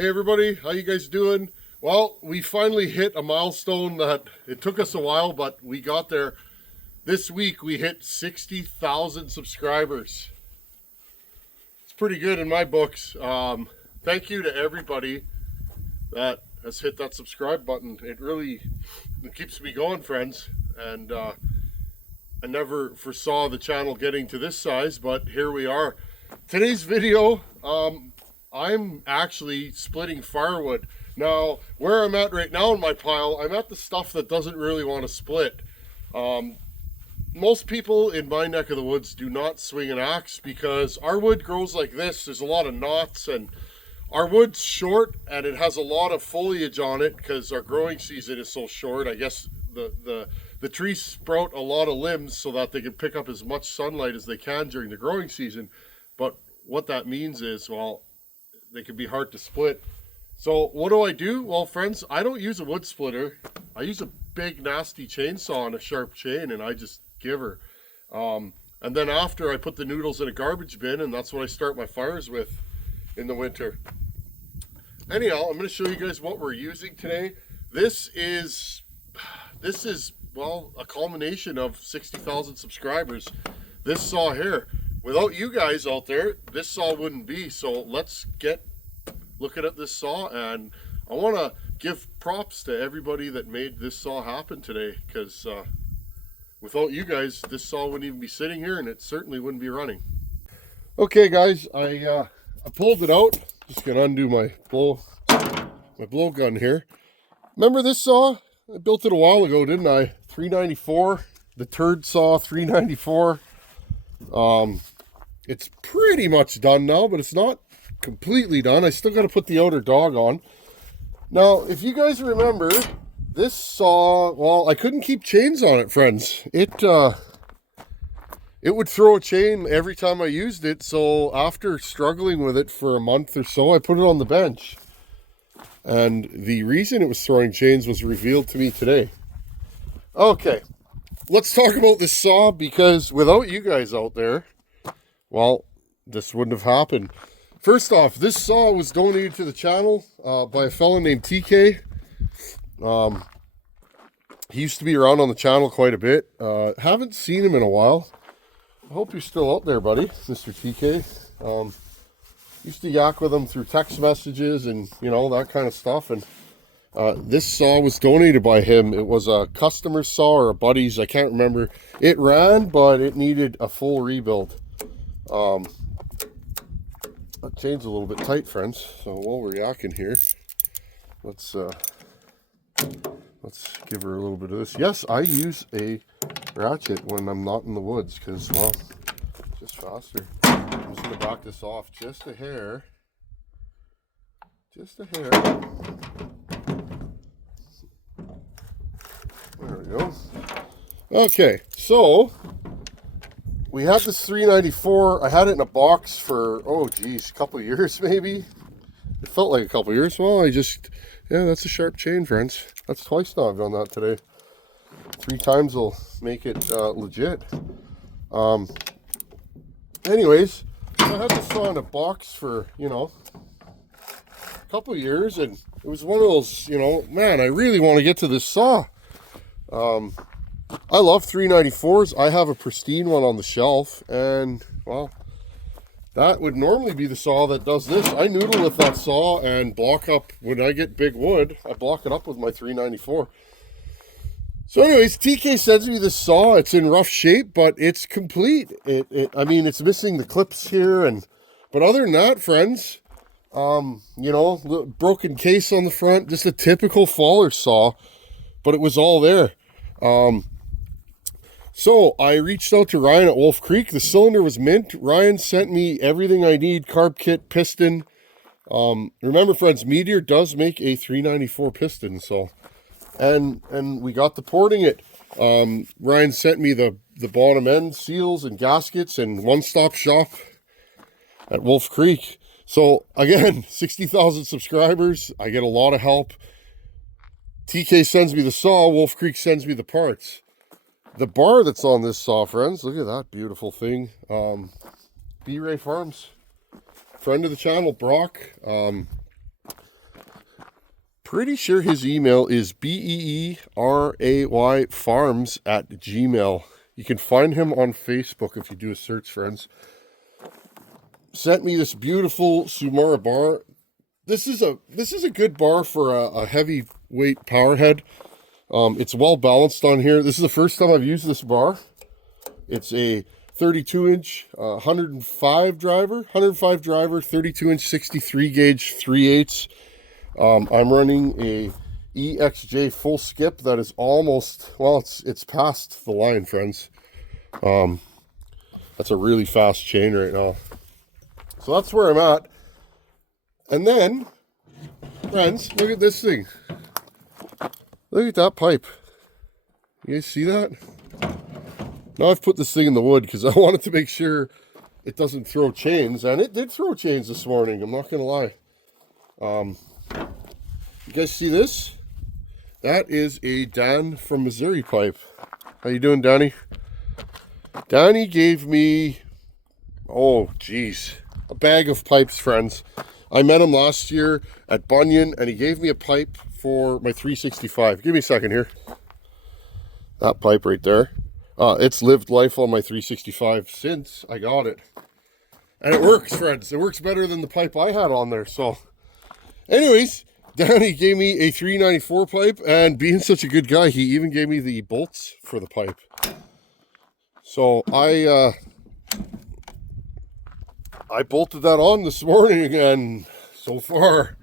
Hey everybody, how you guys doing? Well, we finally hit a milestone that it took us a while, but we got there. This week we hit 60,000 subscribers. It's pretty good in my books. Thank you to everybody that has hit that subscribe button. It keeps me going, friends. And I never foresaw the channel getting to this size, but here we are. Today's video, I'm actually splitting firewood. Now, where I'm at right now in my pile, I'm at the stuff that doesn't really want to split. Most people in my neck of the woods do not swing an axe because our wood grows like this. There's a lot of knots, and our wood's short and it has a lot of foliage on it because our growing season is so short. I guess the trees sprout a lot of limbs so that they can pick up as much sunlight as they can during the growing season. But what that means is, well, they can be hard to split. So what do? Well, friends, I don't use a wood splitter. I use a big nasty chainsaw and a sharp chain, and I just give her. And then after, I put the noodles in a garbage bin, and that's what I start my fires with in the winter. Anyhow, I'm going to show you guys what we're using today. This is well, a culmination of 60,000 subscribers. This saw here. Without you guys out there, this saw wouldn't be. So let's get looking at this saw, and I want to give props to everybody that made this saw happen today, because without you guys, this saw wouldn't even be sitting here, and it certainly wouldn't be running. Okay guys, I pulled it out. Just gonna undo my blow gun here. Remember this saw? I built it a while ago, didn't I? 394, the turd saw 394. It's pretty much done now, but it's not completely done. I still got to put the outer dog on. Now, if you guys remember, this saw, well, I couldn't keep chains on it, friends. It would throw a chain every time I used it, so after struggling with it for a month or so, I put it on the bench. And the reason it was throwing chains was revealed to me today. Okay, let's talk about this saw, because without you guys out there, well, this wouldn't have happened. First off, this saw was donated to the channel by a fellow named TK. He used to be around on the channel quite a bit. Haven't seen him in a while. I hope you're still out there, buddy, Mr. TK. Used to yak with him through text messages and, you know, that kind of stuff. And this saw was donated by him. It was a customer saw or a buddy's, I can't remember. It ran, but it needed a full rebuild. That chain's a little bit tight, friends. So while we're yakking here, let's give her a little bit of this. Yes, I use a ratchet when I'm not in the woods because, well, it's just faster. I'm just gonna back this off just a hair. Just a hair. There we go. Okay, so we had this 394. I had it in a box for, oh geez, a couple of years maybe. It felt like a couple of years. Well, yeah, that's a sharp chain, friends. That's twice now I've done that today. 3 times will make it legit. Anyways, I had this saw in a box for, you know, a couple of years, and it was one of those, you know, man, I really want to get to this saw. I love 394s. I have a pristine one on the shelf, and, well, that would normally be the saw that does this. I noodle with that saw and block up, when I get big wood, I block it up with my 394. So anyways, TK sends me this saw. It's in rough shape, but it's complete. I mean, it's missing the clips here, but other than that, friends, you know, broken case on the front, just a typical faller saw, but it was all there. So I reached out to Ryan at Wolf Creek. The cylinder was mint. Ryan sent me everything I need, carb kit, piston. Remember, friends, Meteor does make a 394 piston, so, and we got the porting it. Ryan sent me the bottom end seals and gaskets and one-stop shop at Wolf Creek. So again, 60,000 subscribers. I get a lot of help. TK sends me the saw. Wolf Creek sends me the parts. The bar that's on this saw, friends, look at that beautiful thing. B-Ray Farms, friend of the channel, Brock. pretty sure his email is beeray farms@gmail. You can find him on Facebook if you do a search, friends. Sent me this beautiful Sumara bar. This is a good bar for a heavyweight power head. It's well balanced on here. This is the first time I've used this bar. It's a 32-inch, 105 driver, 32-inch, 63 gauge, 3/8. I'm running a EXJ full skip that is almost, well, it's past the line, friends. That's a really fast chain right now. So that's where I'm at. And then, friends, look at this thing. Look at that pipe. You guys see that? Now I've put this thing in the wood because I wanted to make sure it doesn't throw chains. And it did throw chains this morning, I'm not going to lie. You guys see this? That is a Dan from Missouri pipe. How you doing, Danny? Danny gave me, oh geez, a bag of pipes, friends. I met him last year at Bunyan, and he gave me a pipe for my 365. Give me a second here. That pipe right there. It's lived life on my 365 since I got it. And it works, friends. It works better than the pipe I had on there. So, anyways, Danny gave me a 394 pipe, and being such a good guy, he even gave me the bolts for the pipe. So, I bolted that on this morning, and so far,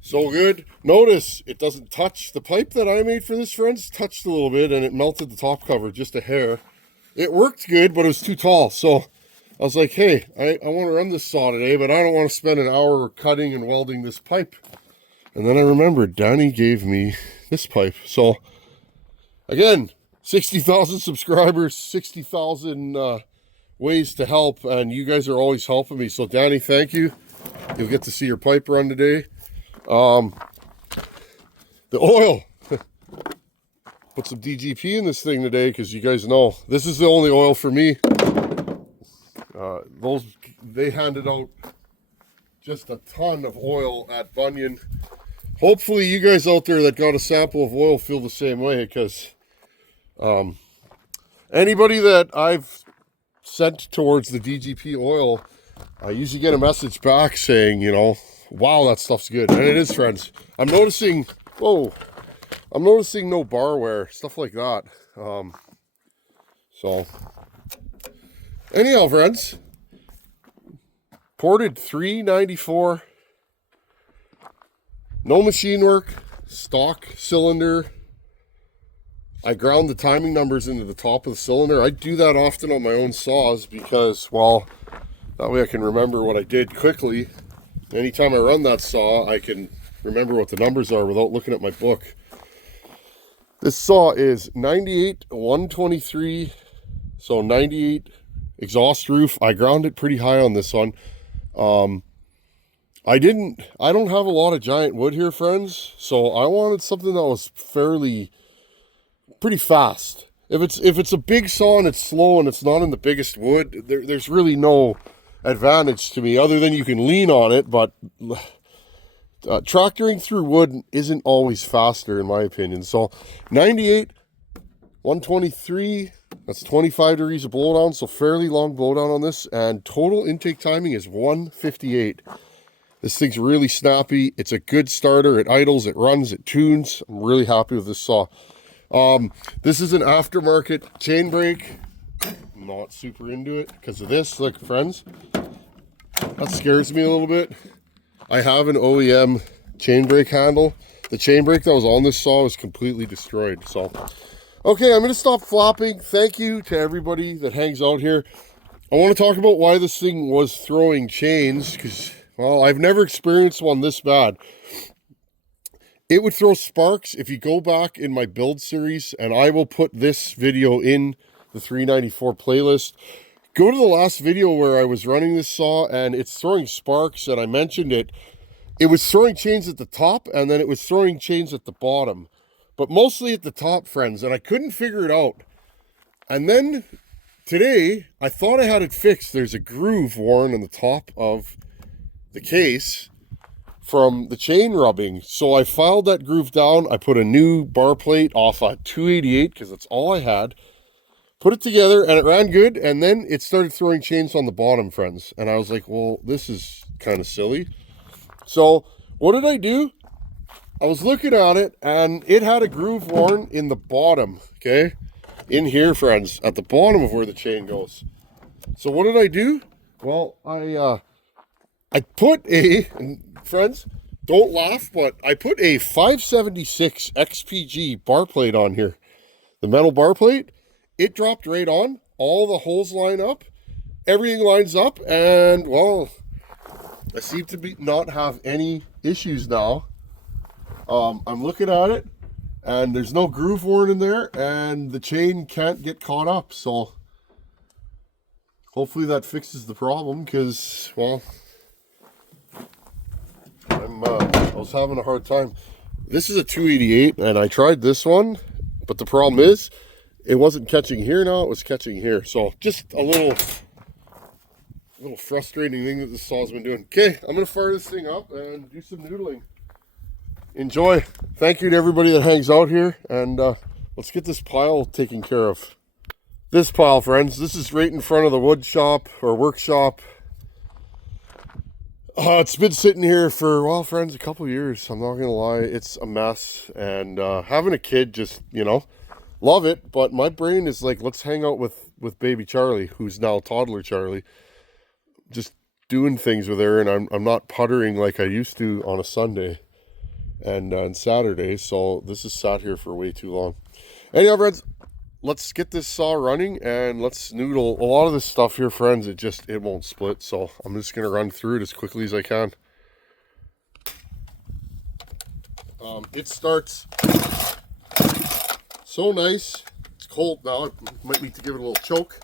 so good. Notice it doesn't touch the pipe that I made for this, friends. Touched a little bit, and it melted the top cover just a hair. It worked good, but it was too tall. So I was like, hey, I want to run this saw today, but I don't want to spend an hour cutting and welding this pipe. And then I remembered Danny gave me this pipe. So again, 60,000 subscribers, 60,000 ways to help, and you guys are always helping me. So Danny, thank you. You'll get to see your pipe run today. The oil. Put some DGP in this thing today because you guys know this is the only oil for me. They handed out just a ton of oil at Bunyan. Hopefully you guys out there that got a sample of oil feel the same way, because anybody that I've sent towards the DGP oil, I usually get a message back saying, you know, wow, that stuff's good. And it is, friends. I'm noticing, I'm noticing no bar wear, stuff like that. So, anyhow, friends, ported 394, no machine work, stock cylinder. I ground the timing numbers into the top of the cylinder. I do that often on my own saws because, well, that way I can remember what I did quickly. Anytime I run that saw, I can remember what the numbers are without looking at my book. This saw is 98 123, so 98 exhaust roof. I ground it pretty high on this one. I don't have a lot of giant wood here, friends, so I wanted something that was pretty fast. If it's a big saw and it's slow and it's not in the biggest wood, there's really no advantage to me other than you can lean on it, but tractoring through wood isn't always faster in my opinion. So 98 123, that's 25 degrees of blowdown, so fairly long blowdown on this, and total intake timing is 158. This thing's really snappy. It's a good starter. It idles, it runs, it tunes. I'm really happy with this saw. This is an aftermarket chain brake. I'm not super into it because of this. Look, friends, that scares me a little bit. I have an OEM chain brake handle. The chain brake that was on this saw was completely destroyed. So, okay, I'm going to stop flopping. Thank you to everybody that hangs out here. I want to talk about why this thing was throwing chains, because, well, I've never experienced one this bad. It would throw sparks. If you go back in my build series, and I will put this video in the 394 playlist, go to the last video where I was running this saw and it's throwing sparks, and I mentioned it. It was throwing chains at the top, and then it was throwing chains at the bottom, but mostly at the top, friends, and I couldn't figure it out. And then today, I thought I had it fixed. There's a groove worn on the top of the case from the chain rubbing. So I filed that groove down. I put a new bar plate off a 288 because that's all I had. Put it together and it ran good. And then it started throwing chains on the bottom, friends. And I was like, well, this is kind of silly. So what did I do? I was looking at it and it had a groove worn in the bottom, okay? In here, friends, at the bottom of where the chain goes. So what did I do? Well, I put a, and friends, don't laugh, but I put a 576 XPG bar plate on here. The metal bar plate, it dropped right on. All the holes line up. Everything lines up, and well, I seem to not have any issues now. I'm looking at it, and there's no groove worn in there, and the chain can't get caught up. So hopefully that fixes the problem, because, well, I was having a hard time. This is a 288, and I tried this one, but the problem is it wasn't catching here now, it was catching here. So just a little frustrating thing that this saw's been doing. Okay, I'm going to fire this thing up and do some noodling. Enjoy. Thank you to everybody that hangs out here, and let's get this pile taken care of. This pile, friends, this is right in front of the wood shop or workshop. It's been sitting here for, well, friends, a couple years. I'm not gonna lie, it's a mess. And having a kid, just, you know, love it. But my brain is like, let's hang out with baby Charlie, who's now toddler Charlie. Just doing things with her, and I'm not puttering like I used to on a Sunday and on Saturday. So this has sat here for way too long. Anyhow, friends, let's get this saw running and let's noodle. A lot of this stuff here, friends, it won't split. So I'm just going to run through it as quickly as I can. It starts so nice. It's cold now. I might need to give it a little choke.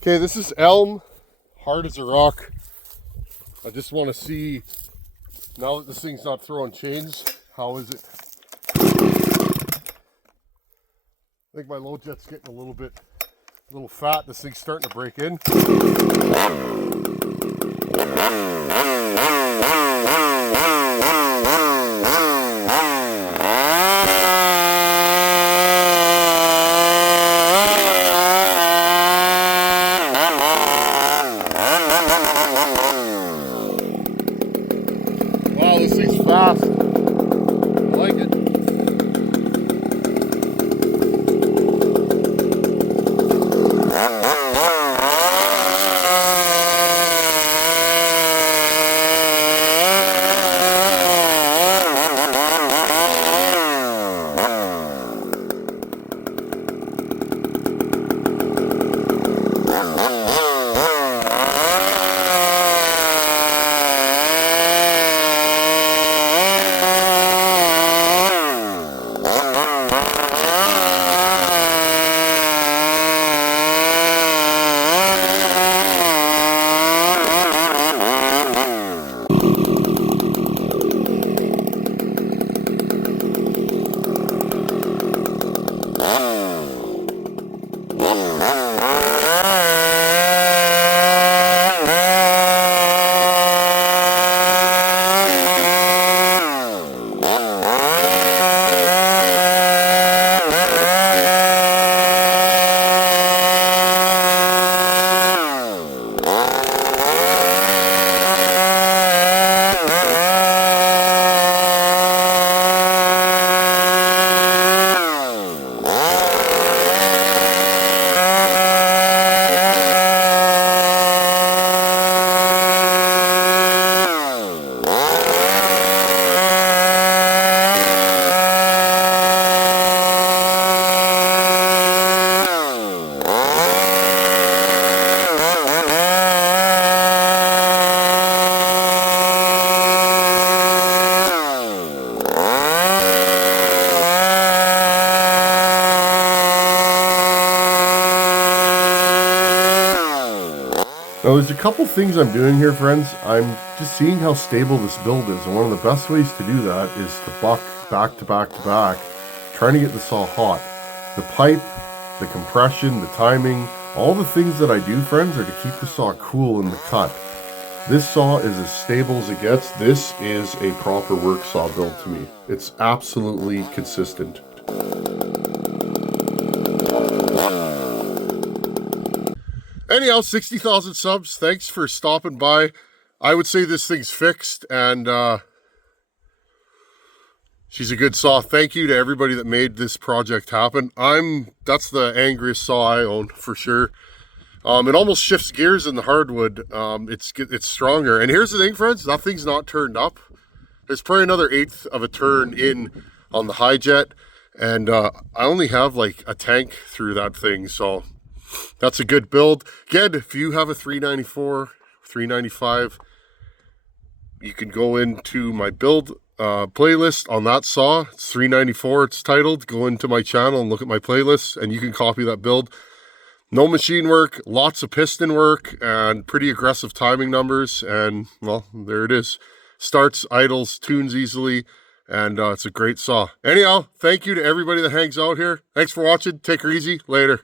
Okay, this is elm, hard as a rock. I just want to see, now that this thing's not throwing chains, how is it? I think my low jet's getting a little fat. This thing's starting to break in. Wow, this thing's fast. I like it. Now there's a couple things I'm doing here, friends. I'm just seeing how stable this build is, and one of the best ways to do that is to buck back to back to back, trying to get the saw hot. The pipe, the compression, the timing, all the things that I do, friends, are to keep the saw cool in the cut. This saw is as stable as it gets. This is a proper work saw build to me. It's absolutely consistent. Anyhow, 60,000 subs. Thanks for stopping by. I would say this thing's fixed, and she's a good saw. Thank you to everybody that made this project happen. That's the angriest saw I own, for sure. It almost shifts gears in the hardwood. It's stronger. And here's the thing, friends. That thing's not turned up. There's probably another 1/8 of a turn in on the high jet. And I only have like a tank through that thing, so that's a good build. Again, if you have a 394, 395, you can go into my build playlist on that saw. It's 394, it's titled. Go into my channel and look at my playlist, and you can copy that build. No machine work, lots of piston work, and pretty aggressive timing numbers. And, well, there it is. Starts, idles, tunes easily, and it's a great saw. Anyhow, thank you to everybody that hangs out here. Thanks for watching. Take her easy. Later.